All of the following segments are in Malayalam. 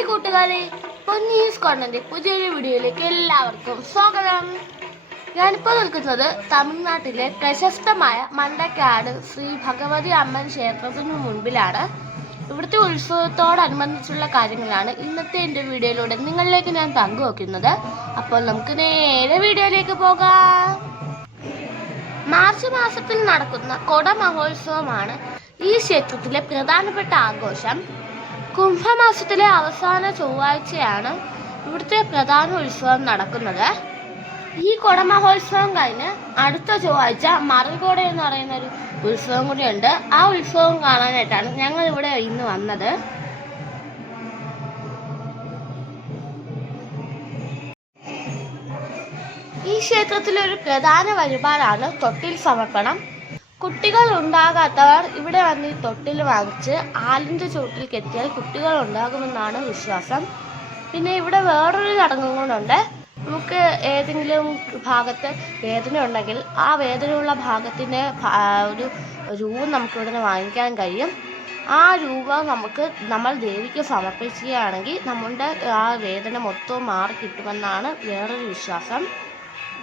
ഹായ് കൂട്ടുകാരെ. പൊന്നീസ് കോണ്ണന്റെ പുതിയൊരു വീഡിയോയിലേക്ക് എല്ലാവർക്കും സ്വാഗതം. ഞാനിപ്പോൾ നിൽക്കുന്നത് തമിഴ്നാട്ടിലെ പ്രശസ്തമായ മണ്ടക്കാട് ശ്രീ ഭഗവതി അമ്മൻ ക്ഷേത്രത്തിന് മുൻപിലാണ്. ഇവിടുത്തെ ഉത്സവത്തോടനുബന്ധിച്ചുള്ള കാര്യങ്ങളാണ് ഇന്നത്തെ എന്റെ വീഡിയോയിലൂടെ നിങ്ങളിലേക്ക് ഞാൻ പങ്കുവെക്കുന്നത്. അപ്പോൾ നമുക്ക് നേരെ വീഡിയോയിലേക്ക് പോകാം. മാർച്ച് മാസത്തിൽ നടക്കുന്ന കൊട മഹോത്സവമാണ് ഈ ക്ഷേത്രത്തിലെ പ്രധാനപ്പെട്ട ആഘോഷം. കുംഭമാസത്തിലെ അവസാന ചൊവ്വാഴ്ചയാണ് ഇവിടുത്തെ പ്രധാന ഉത്സവം നടക്കുന്നത്. ഈ കൊടമഹോത്സവം കഴിഞ്ഞ് അടുത്ത ചൊവ്വാഴ്ച മറികോട എന്ന് പറയുന്ന ഒരു ഉത്സവം കൂടിയുണ്ട്. ആ ഉത്സവം കാണാനായിട്ടാണ് ഞങ്ങൾ ഇവിടെ ഇന്ന് വന്നത്. ഈ ക്ഷേത്രത്തിലെ ഒരു പ്രധാന വഴിപാടാണ് തൊട്ടിൽ സമർപ്പണം. കുട്ടികൾ ഉണ്ടാകാത്തവർ ഇവിടെ വന്ന് ഈ തൊട്ടിൽ വാങ്ങിച്ച് ആലിന്റെ ചുവട്ടിൽ കെട്ടിയാൽ കുട്ടികൾ ഉണ്ടാകുമെന്നാണ് വിശ്വാസം. പിന്നെ ഇവിടെ വേറൊരു ചടങ്ങും കൊണ്ടുണ്ട് നമുക്ക് ഏതെങ്കിലും ഭാഗത്ത് വേദന ഉണ്ടെങ്കിൽ ആ വേദനയുള്ള ഭാഗത്തിന്റെ ഒരു രൂപം നമുക്ക് ഇവിടുന്ന് വാങ്ങിക്കാൻ കഴിയും. ആ രൂപം നമുക്ക് നമ്മൾ ദേവിക്ക് സമർപ്പിക്കുകയാണെങ്കിൽ നമ്മളുടെ ആ വേദന മൊത്തവും മാറി കിട്ടുമെന്നാണ് വേറൊരു വിശ്വാസം.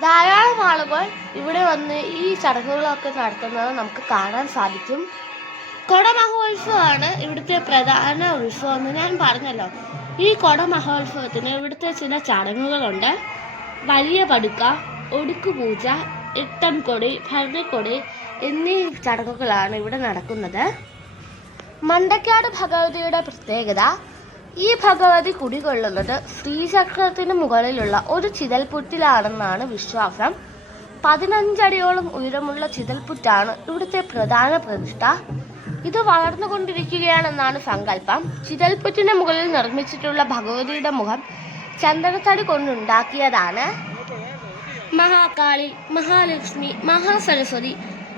ധാരാളം ആളുകൾ ഇവിടെ വന്ന് ഈ ചടങ്ങുകളൊക്കെ നടത്തുന്നത് നമുക്ക് കാണാൻ സാധിക്കും. കൊടമഹോത്സവമാണ് ഇവിടുത്തെ പ്രധാന ഉത്സവം എന്ന് ഞാൻ പറഞ്ഞല്ലോ. ഈ കൊടമഹോത്സവത്തിന് ഇവിടുത്തെ ചില ചടങ്ങുകളുണ്ട്. വലിയ പടുക്ക ഒടുക്കുപൂജ പൂജ എട്ടം കൊടി ഭരണിക്കൊടി എന്നീ ചടങ്ങുകളാണ് ഇവിടെ നടക്കുന്നത്. മണ്ടക്കാട് ഭഗവതിയുടെ പ്രത്യേകത ഈ ഭഗവതി കുടികൊള്ളുന്നത് ശ്രീചക്രത്തിന് മുകളിലുള്ള ഒരു ചിതൽപുറ്റിലാണെന്നാണ് വിശ്വാസം. പതിനഞ്ചടിയോളം ഉയരമുള്ള ചിതൽപുറ്റാണ് ഇവിടുത്തെ പ്രധാന പ്രതിഷ്ഠ. ഇത് വളർന്നുകൊണ്ടിരിക്കുകയാണെന്നാണ് സങ്കല്പം. ചിതൽപുറ്റിന് മുകളിൽ നിർമ്മിച്ചിട്ടുള്ള ഭഗവതിയുടെ മുഖം ചന്ദനത്തടി കൊണ്ടുണ്ടാക്കിയതാണ്. മഹാകാളി മഹാലക്ഷ്മി മഹാസരസ്വതി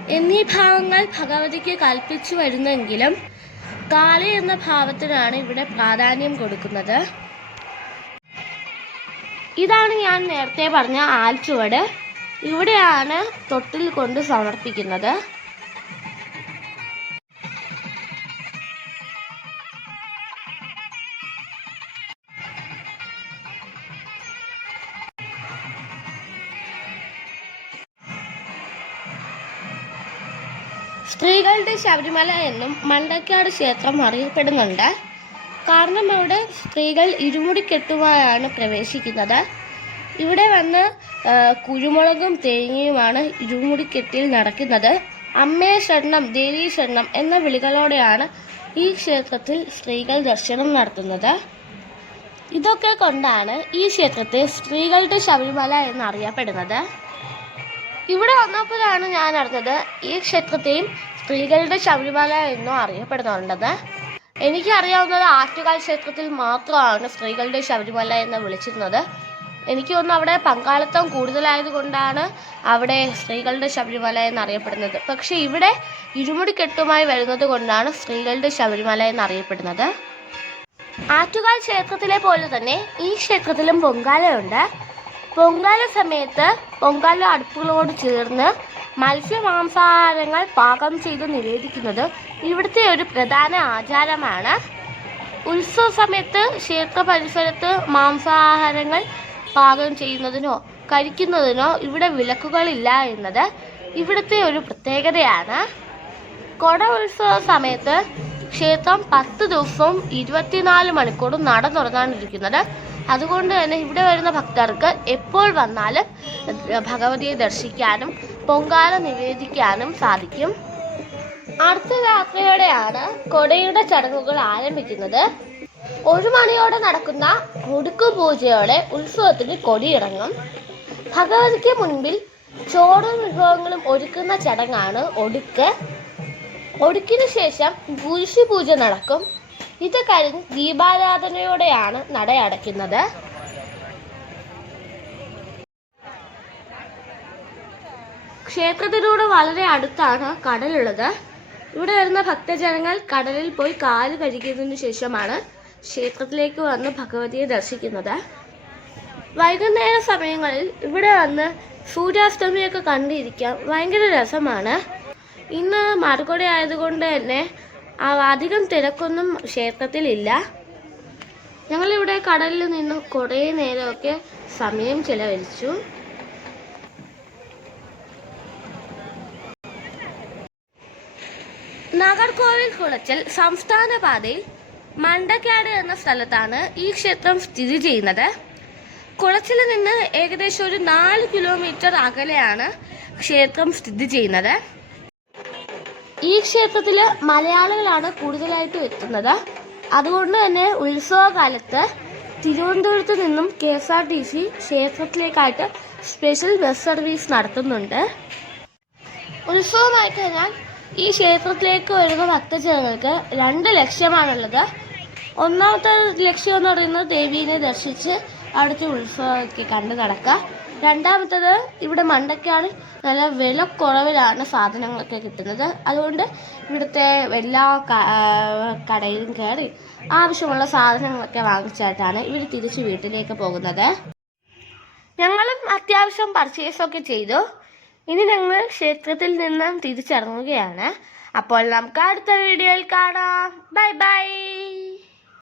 എന്നീ ഭാവങ്ങൾ ഭഗവതിക്ക് കൽപ്പിച്ചു വരുന്നെങ്കിലും കാളി എന്ന ഭാവത്തിനാണ് ഇവിടെ പ്രാധാന്യം കൊടുക്കുന്നത്. ഇതാണ് ഞാൻ നേരത്തെ പറഞ്ഞ ആൽച്ചുവട്. ഇവിടെയാണ് തൊട്ടിൽ കൊണ്ട് സമർപ്പിക്കുന്നത്. സ്ത്രീകളുടെ ശബരിമല എന്നും മണ്ടക്കാട് ക്ഷേത്രം അറിയപ്പെടുന്നുണ്ട്. കാരണം അവിടെ സ്ത്രീകൾ ഇരുമുടി കെട്ടുമായാണ് പ്രവേശിക്കുന്നത്. ഇവിടെ വന്ന് കുരുമുളകും തേങ്ങയുമാണ് ഇരുമുടി കെട്ടിൽ നടക്കുന്നത്. അമ്മയെ ശരണം ദേവീ ശരണം എന്ന വിളികളോടെയാണ് ഈ ക്ഷേത്രത്തിൽ സ്ത്രീകൾ ദർശനം നടത്തുന്നത്. ഇതൊക്കെ കൊണ്ടാണ് ഈ ക്ഷേത്രത്തെ സ്ത്രീകളുടെ ശബരിമല എന്നറിയപ്പെടുന്നത്. ഇവിടെ വന്നപ്പോഴാണ് ഞാൻ അറിഞ്ഞത് ഈ ക്ഷേത്രത്തെയും സ്ത്രീകളുടെ ശബരിമല എന്നും അറിയപ്പെടുന്നുണ്ടത് എനിക്കറിയാവുന്നത് ആറ്റുകാൽ ക്ഷേത്രത്തിൽ മാത്രമാണ് സ്ത്രീകളുടെ ശബരിമല എന്ന് വിളിച്ചിരുന്നത്. എനിക്ക് തോന്നുന്നു അവിടെ പങ്കാളിത്തം കൂടുതലായതുകൊണ്ടാണ് അവിടെ സ്ത്രീകളുടെ ശബരിമല എന്നറിയപ്പെടുന്നത്. പക്ഷെ ഇവിടെ ഇരുമുടി കെട്ടുമായി വരുന്നത് കൊണ്ടാണ് സ്ത്രീകളുടെ ശബരിമല എന്നറിയപ്പെടുന്നത്. ആറ്റുകാൽ ക്ഷേത്രത്തിലെ പോലെ തന്നെ ഈ ക്ഷേത്രത്തിലും പൊങ്കാലയുണ്ട് പൊങ്കാല സമയത്ത് പൊങ്കാല അടുപ്പുകളോട് ചേർന്ന് മത്സ്യമാംസാഹാരങ്ങൾ പാകം ചെയ്ത് നിവേദിക്കുന്നത് ഇവിടുത്തെ ഒരു പ്രധാന ആചാരമാണ്. ഉത്സവ സമയത്ത് ക്ഷേത്ര പരിസരത്ത് മാംസാഹാരങ്ങൾ പാകം ചെയ്യുന്നതിനോ കഴിക്കുന്നതിനോ ഇവിടെ വിലക്കുകളില്ല എന്നത് ഇവിടുത്തെ ഒരു പ്രത്യേകതയാണ്. കൊട ഉത്സവ സമയത്ത് ക്ഷേത്രം പത്ത് ദിവസവും ഇരുപത്തിനാല് മണിക്കൂറും നട തുറന്നാണിരിക്കുന്നത് അതുകൊണ്ട് തന്നെ ഇവിടെ വരുന്ന ഭക്തർക്ക് എപ്പോൾ വന്നാലും ഭഗവതിയെ ദർശിക്കാനും പൊങ്കാല നിവേദിക്കാനും സാധിക്കും. അടുത്ത രാത്രിയോടെയാണ് കൊടയുടെ ചടങ്ങുകൾ ആരംഭിക്കുന്നത്. ഒരു മണിയോടെ നടക്കുന്ന മുടുക്കു പൂജയോടെ ഉത്സവത്തിന് കൊടിയിറങ്ങും. ഭഗവതിക്ക് മുൻപിൽ ചോറും വിഭവങ്ങളും ഒരുക്കുന്ന ചടങ്ങാണ് ഒടുക്ക്. ഒടുക്കിനു ശേഷം കുരിശു പൂജ നടക്കും. ഇത് കഴിഞ്ഞ് ദീപാരാധനയോടെയാണ് നട അടയ്ക്കുന്നത്. ക്ഷേത്രത്തിനോട് വളരെ അടുത്താണ് കടലുള്ളത്. ഇവിടെ വരുന്ന ഭക്തജനങ്ങൾ കടലിൽ പോയി കാൽ കഴുകിയതിനു ശേഷമാണ് ക്ഷേത്രത്തിലേക്ക് വന്ന് ഭഗവതിയെ ദർശിക്കുന്നത്. വൈകുന്നേര സമയങ്ങളിൽ ഇവിടെ വന്ന് സൂര്യാസ്തമയമൊക്കെ കണ്ടിരിക്കാം ഭയങ്കര രസമാണ്. ഇന്ന് മാർക്കോടെ ആയതുകൊണ്ട് തന്നെ അധികം തിരക്കൊന്നും ക്ഷേത്രത്തിലില്ല. ഞങ്ങളിവിടെ കടലിൽ നിന്ന് കുറേ നേരമൊക്കെ സമയം ചിലവഴിച്ചു. നാഗർകോവിൽ കുളച്ചൽ സംസ്ഥാന പാതയിൽ മണ്ടക്കാട് എന്ന സ്ഥലത്താണ് ഈ ക്ഷേത്രം സ്ഥിതി ചെയ്യുന്നത്. കുളച്ചിൽ നിന്ന് ഏകദേശം ഒരു നാല് കിലോമീറ്റർ അകലെയാണ് ക്ഷേത്രം സ്ഥിതി ചെയ്യുന്നത്. ഈ ക്ഷേത്രത്തിൽ മലയാളികളാണ് കൂടുതലായിട്ടും എത്തുന്നത്. അതുകൊണ്ട് തന്നെ ഉത്സവകാലത്ത് തിരുവനന്തപുരത്ത് നിന്നും K S R T C ക്ഷേത്രത്തിലേക്കായിട്ട് special bus service നടത്തുന്നുണ്ട്. ഉത്സവമായി കഴിഞ്ഞാൽ ഈ ക്ഷേത്രത്തിലേക്ക് വരുന്ന ഭക്തജനങ്ങൾക്ക് രണ്ട് ലക്ഷ്യമാണുള്ളത്. ഒന്നാമത്തെ ലക്ഷ്യം എന്ന് പറയുന്നത് ദേവീനെ ദർശിച്ച് അവിടുത്തെ ഉത്സവമൊക്കെ കണ്ടു നടക്കുക. രണ്ടാമത്തത് ഇവിടെ മണ്ടയ്ക്കാണ് നല്ല വില കുറവിലാണ് സാധനങ്ങളൊക്കെ കിട്ടുന്നത്. അതുകൊണ്ട് ഇവിടുത്തെ എല്ലാ കടയിലും കയറി ആവശ്യമുള്ള സാധനങ്ങളൊക്കെ വാങ്ങിച്ചായിട്ടാണ് ഇവർ തിരിച്ച് വീട്ടിലേക്ക് പോകുന്നത്. ഞങ്ങളും അത്യാവശ്യം പർച്ചേസൊക്കെ ചെയ്തു. ഇനി ഞങ്ങൾ ക്ഷേത്രത്തിൽ നിന്നും തിരിച്ചിറങ്ങുകയാണ്. അപ്പോൾ നമുക്ക് അടുത്ത വീഡിയോയിൽ കാണാം. Bye bye